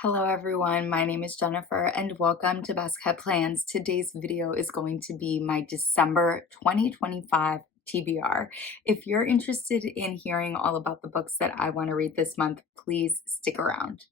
Hello everyone, my name is Jennifer and welcome to Best Kept Plans. Today's video is going to be my December 2025 TBR. If you're interested in hearing all about the books that I want to read this month, please stick around.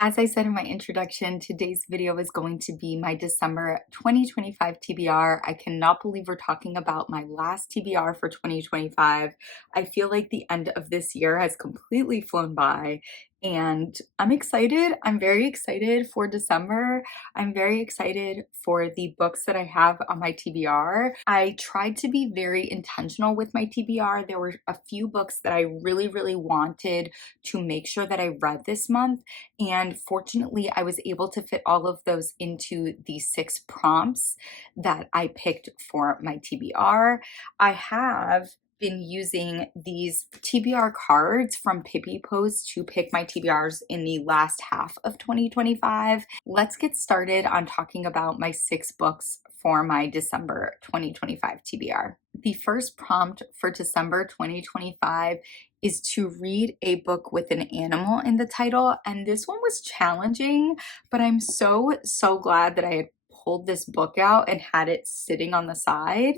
As I said in my introduction, today's video is going to be my December 2025 TBR. I cannot believe we're talking about my last TBR for 2025. I feel like the end of this year has completely flown by and I'm excited. I'm very excited for December. I'm very excited for the books that I have on my TBR. I tried to be very intentional with my TBR. There were a few books that I really wanted to make sure that I read this month. And fortunately, I was able to fit all of those into the 6 prompts that I picked for my TBR. I have been using these TBR cards from Pippi Post to pick my TBRs in the last half of 2025. Let's get started on talking about my 6 books for my December 2025 TBR. The first prompt for December 2025 is to read a book with an animal in the title, and this one was challenging, but I'm so glad that I had pulled this book out and had it sitting on the side.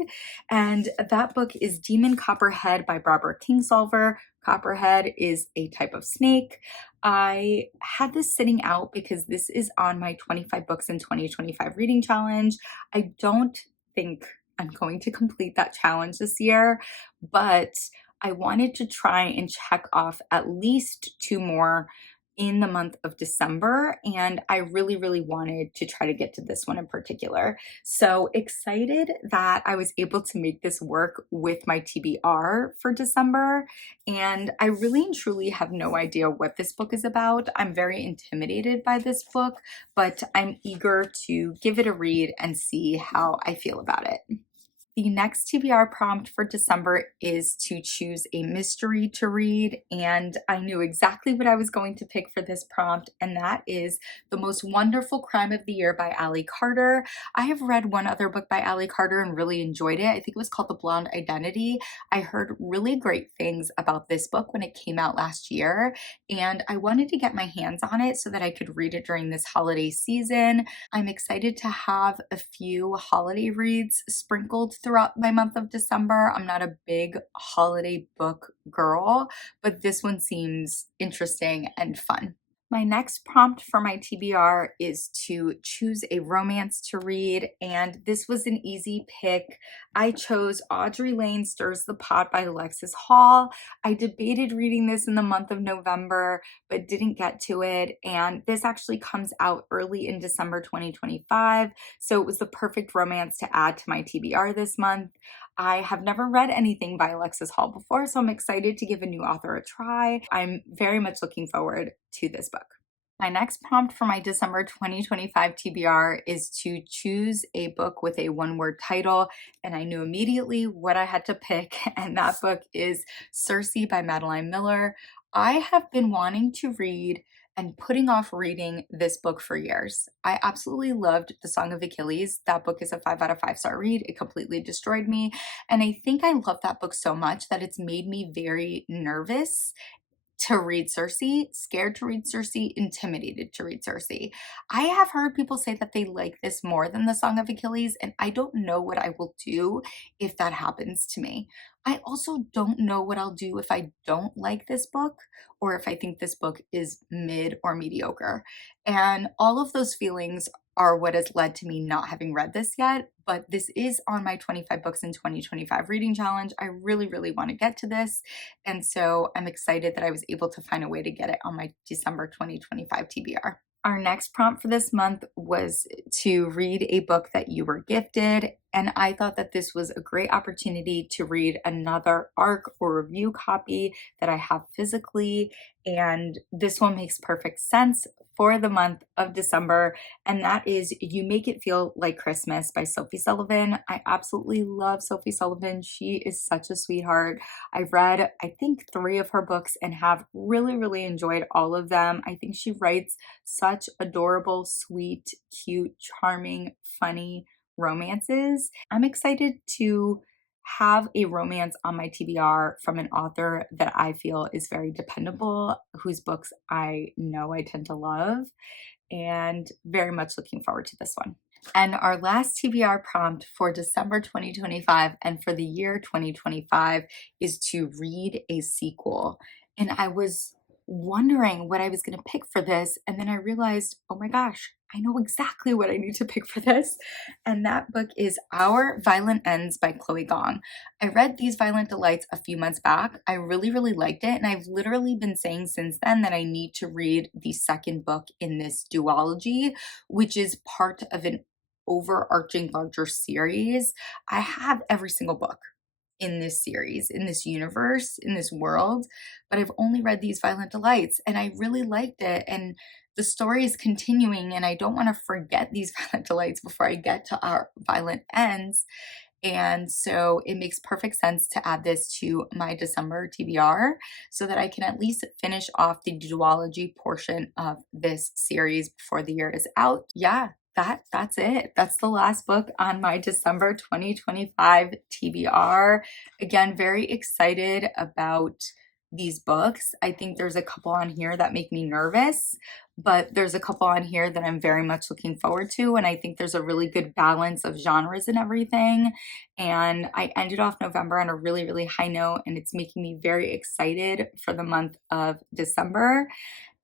And that book is Demon Copperhead by Barbara Kingsolver. Copperhead is a type of snake. I had this sitting out because this is on my 25 books in 2025 reading challenge. I don't think I'm going to complete that challenge this year, but I wanted to try and check off at least 2 more in the month of December, and I really wanted to try to get to this one in particular. So excited that I was able to make this work with my TBR for December, and I really and truly have no idea what this book is about. I'm very intimidated by this book, but I'm eager to give it a read and see how I feel about it. The next TBR prompt for December is to choose a mystery to read, and I knew exactly what I was going to pick for this prompt, and that is The Most Wonderful Crime of the Year by Ali Carter. I have read one other book by Ali Carter and really enjoyed it. I think it was called The Blonde Identity. I heard really great things about this book when it came out last year, and I wanted to get my hands on it so that I could read it during this holiday season. I'm excited to have a few holiday reads sprinkled throughout my month of December. I'm not a big holiday book girl, but this one seems interesting and fun. My next prompt for my TBR is to choose a romance to read, and this was an easy pick. I chose Audrey Lane Stirs the Pot by Alexis Hall. I debated reading this in the month of November, but didn't get to it, and this actually comes out early in December 2025, so it was the perfect romance to add to my TBR this month. I have never read anything by Alexis Hall before, so I'm excited to give a new author a try. I'm very much looking forward to this book. My next prompt for my December 2025 TBR is to choose a book with a one-word title, and I knew immediately what I had to pick, and that book is Circe by Madeline Miller. I have been wanting to read and putting off reading this book for years. I absolutely loved The Song of Achilles. That book is a 5 out of 5 star read. It completely destroyed me. And I think I love that book so much that it's made me very nervous to read Circe, scared to read Circe, intimidated to read Circe. I have heard people say that they like this more than The Song of Achilles, and I don't know what I will do if that happens to me. I also don't know what I'll do if I don't like this book or if I think this book is mid or mediocre. And all of those feelings are what has led to me not having read this yet, but this is on my 25 books in 2025 reading challenge. I really want to get to this, and so I'm excited that I was able to find a way to get it on my December 2025 TBR. Our next prompt for this month was to read a book that you were gifted, And I thought that this was a great opportunity to read another ARC or review copy that I have physically. And this one makes perfect sense for the month of December, and that is You Make It Feel Like Christmas by Sophie Sullivan. I absolutely love Sophie Sullivan. She is such a sweetheart. I've read, I think, 3 of her books and have really, really enjoyed all of them. I think she writes such adorable, sweet, cute, charming, funny romances. I'm excited to have a romance on my TBR from an author that I feel is very dependable, whose books I know I tend to love, and very much looking forward to this one. And our last TBR prompt for December 2025 and for the year 2025 is to read a sequel. And I was wondering what I was going to pick for this, and then I realized, oh my gosh, I know exactly what I need to pick for this. And that book is Our Violent Ends by Chloe Gong. I read These Violent Delights a few months back. I really, really liked it. And I've literally been saying since then that I need to read the second book in this duology, which is part of an overarching larger series. I have every single book in this series, in this universe, in this world, but I've only read These Violent Delights and I really liked it. And the story is continuing, and I don't want to forget These Violent Delights before I get to Our Violent Ends. And so it makes perfect sense to add this to my December TBR so that I can at least finish off the duology portion of this series before the year is out. Yeah, that's it. That's the last book on my December 2025 TBR. Again, very excited about these books. I think there's a couple on here that make me nervous, but there's a couple on here that I'm very much looking forward to. And I think there's a really good balance of genres and everything. And I ended off November on a really, really high note, and it's making me very excited for the month of December.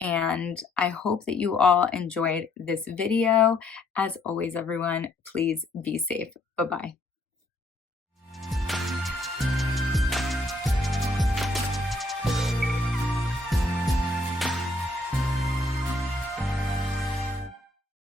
And I hope that you all enjoyed this video. As always, everyone, please be safe. Bye-bye.